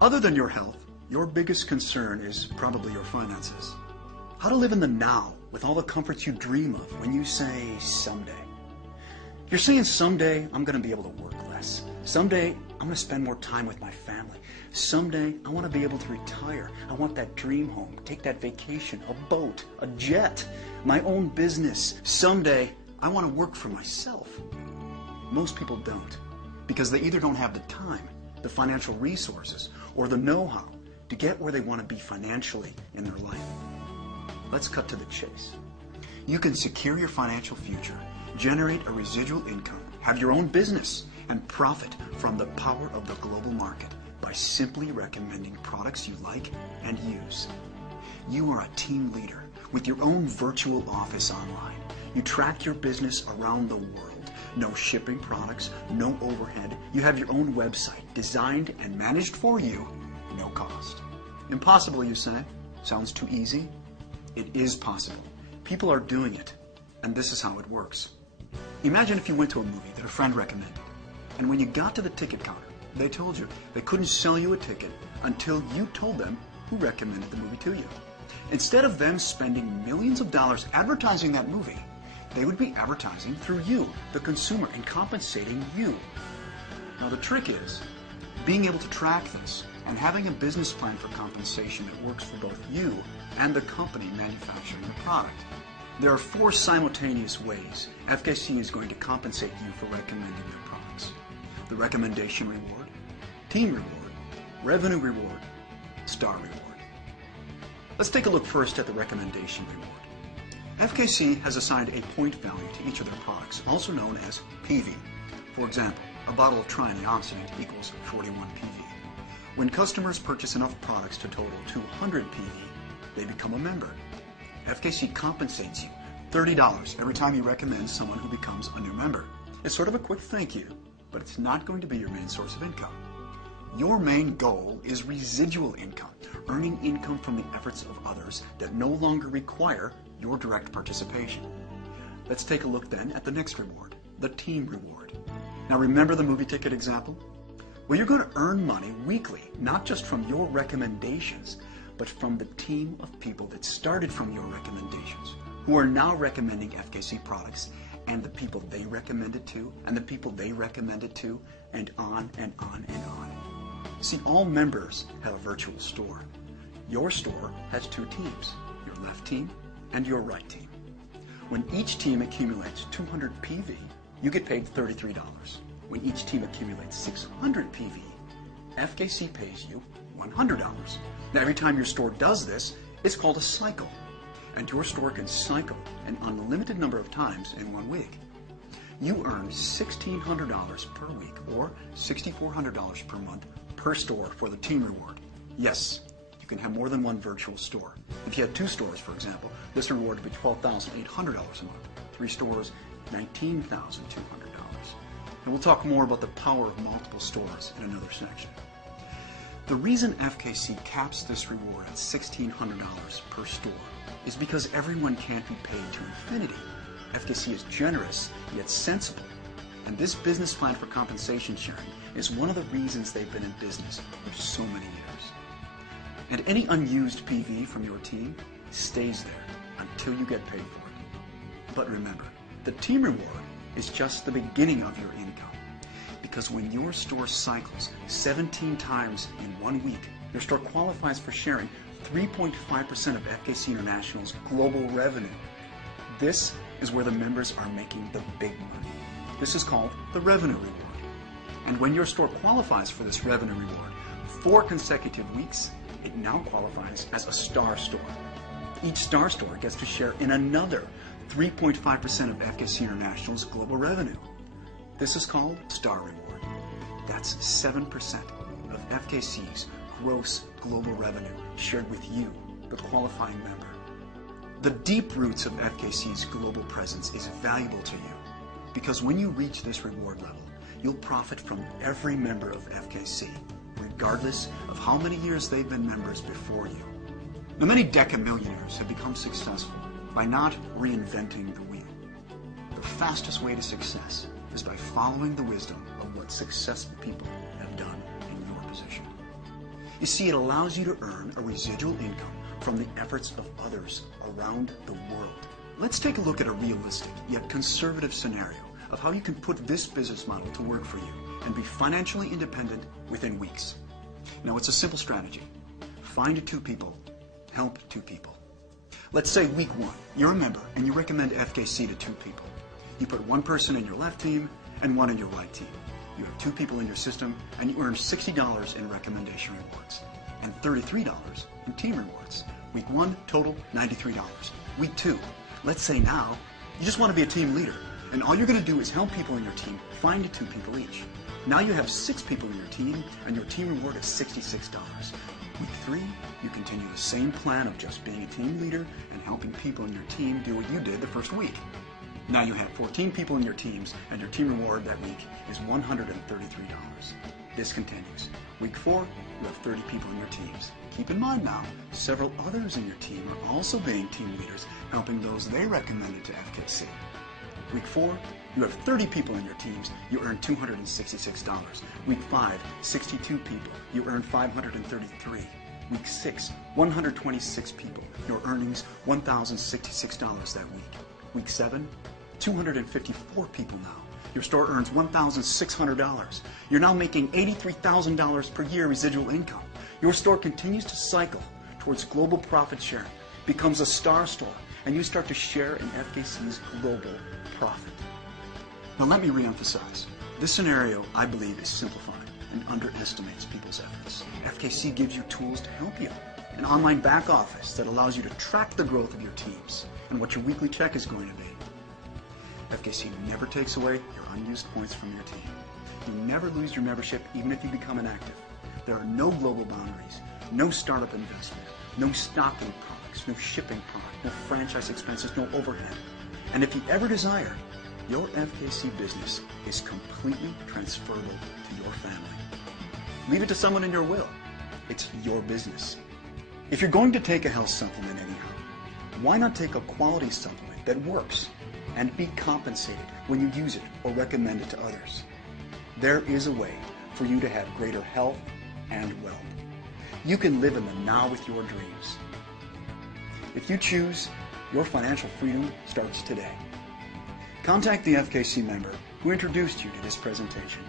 Other than your health, your biggest concern is probably your finances. How to live in the now with all the comforts you dream of when you say someday. You're saying someday I'm going to be able to work less. Someday I'm going to spend more time with my family. Someday I want to be able to retire. I want that dream home, take that vacation, a boat, a jet, my own business. Someday I want to work for myself. Most people don't, because they either don't have the time, the financial resources, or the know-how to get where they want to be financially in their life. Let's cut to the chase. You can secure your financial future, generate a residual income, have your own business, and profit from the power of the global market by simply recommending products you like and use. You are a team leader with your own virtual office online. You track your business around the world. No shipping products, no overhead. You have your own website designed and managed for you, no cost. Impossible, you say? Sounds too easy? It is possible. People are doing it, and this is how it works. Imagine if you went to a movie that a friend recommended, and when you got to the ticket counter, they told you they couldn't sell you a ticket until you told them who recommended the movie to you. Instead of them spending millions of dollars advertising that movie, they would be advertising through you, the consumer, and compensating you. Now the trick is being able to track this and having a business plan for compensation that works for both you and the company manufacturing the product. There are 4 simultaneous ways FKC is going to compensate you for recommending their products. The recommendation reward, team reward, revenue reward, star reward. Let's take a look first at the recommendation reward. FKC has assigned a point value to each of their products, also known as PV. For example, a bottle of triantioxidant equals 41 PV. When customers purchase enough products to total 200 PV, they become a member. FKC compensates you $30 every time you recommend someone who becomes a new member. It's sort of a quick thank you, but it's not going to be your main source of income. Your main goal is residual income, earning income from the efforts of others that no longer require your direct participation. Let's take a look then at the next reward, the team reward. Now remember the movie ticket example? Well, you're going to earn money weekly, not just from your recommendations, but from the team of people that started from your recommendations, who are now recommending FKC products, and the people they recommended to, and the people they recommended to, and on and on and on. See, all members have a virtual store. Your store has 2 teams, your left team and your right team. When each team accumulates 200 PV, you get paid $33. When each team accumulates 600 PV, FKC pays you $100. Now, every time your store does this, it's called a cycle. And your store can cycle an unlimited number of times in 1 week. You earn $1,600 per week or $6,400 per month per store for the team reward. Yes, you can have more than one virtual store. If you had 2 stores, for example, this reward would be $12,800 a month. 3 stores, $19,200. And we'll talk more about the power of multiple stores in another section. The reason FKC caps this reward at $1,600 per store is because everyone can't be paid to infinity. FKC is generous, yet sensible. And this business plan for compensation sharing is one of the reasons they've been in business for so many years. And any unused PV from your team stays there until you get paid for it. But remember, the team reward is just the beginning of your income. Because when your store cycles 17 times in 1 week, your store qualifies for sharing 3.5% of FKC International's global revenue. This is where the members are making the big money. This is called the revenue reward. And when your store qualifies for this revenue reward 4 consecutive weeks, it now qualifies as a star store. Each star store gets to share in another 3.5% of FKC International's global revenue. This is called star reward. That's 7% of FKC's gross global revenue shared with you, the qualifying member. The deep roots of FKC's global presence is valuable to you because when you reach this reward level, you'll profit from every member of FKC, regardless of how many years they've been members before you. Now, many decamillionaires have become successful by not reinventing the wheel. The fastest way to success is by following the wisdom of what successful people have done in your position. You see, it allows you to earn a residual income from the efforts of others around the world. Let's take a look at a realistic yet conservative scenario of how you can put this business model to work for you and be financially independent within weeks. Now, it's a simple strategy. Find 2 people, help 2 people. Let's say week 1, you're a member and you recommend FKC to 2 people. You put 1 person in your left team and 1 in your right team. You have 2 people in your system and you earn $60 in recommendation rewards and $33 in team rewards. Week 1, total $93. Week 2, let's say now you just want to be a team leader and all you're going to do is help people in your team find 2 people each. Now you have 6 people in your team and your team reward is $66. Week 3, you continue the same plan of just being a team leader and helping people in your team do what you did the first week. Now you have 14 people in your teams and your team reward that week is $133. This continues. Week 4, you have 30 people in your teams. Keep in mind now, several others in your team are also being team leaders, helping those they recommended to FKC. Week 4, you have 30 people in your teams, you earn $266. Week 5, 62 people, you earn $533. Week 6, 126 people, your earnings $1,066 that week. Week 7, 254 people now. Your store earns $1,600. You're now making $83,000 per year residual income. Your store continues to cycle towards global profit sharing, becomes a star store, and you start to share in FKC's global profit. Now let me reemphasize. This scenario, I believe, is simplified and underestimates people's efforts. FKC gives you tools to help you. An online back office that allows you to track the growth of your teams and what your weekly check is going to be. FKC never takes away your unused points from your team. You never lose your membership even if you become inactive. There are no global boundaries, no startup investment, no stocking products, no shipping product, no franchise expenses, no overhead. And if you ever desire, your FKC business is completely transferable to your family. Leave it to someone in your will. It's your business. If you're going to take a health supplement anyhow, why not take a quality supplement that works and be compensated when you use it or recommend it to others? There is a way for you to have greater health and wealth. You can live in the now with your dreams. If you choose, your financial freedom starts today. Contact the FKC member who introduced you to this presentation.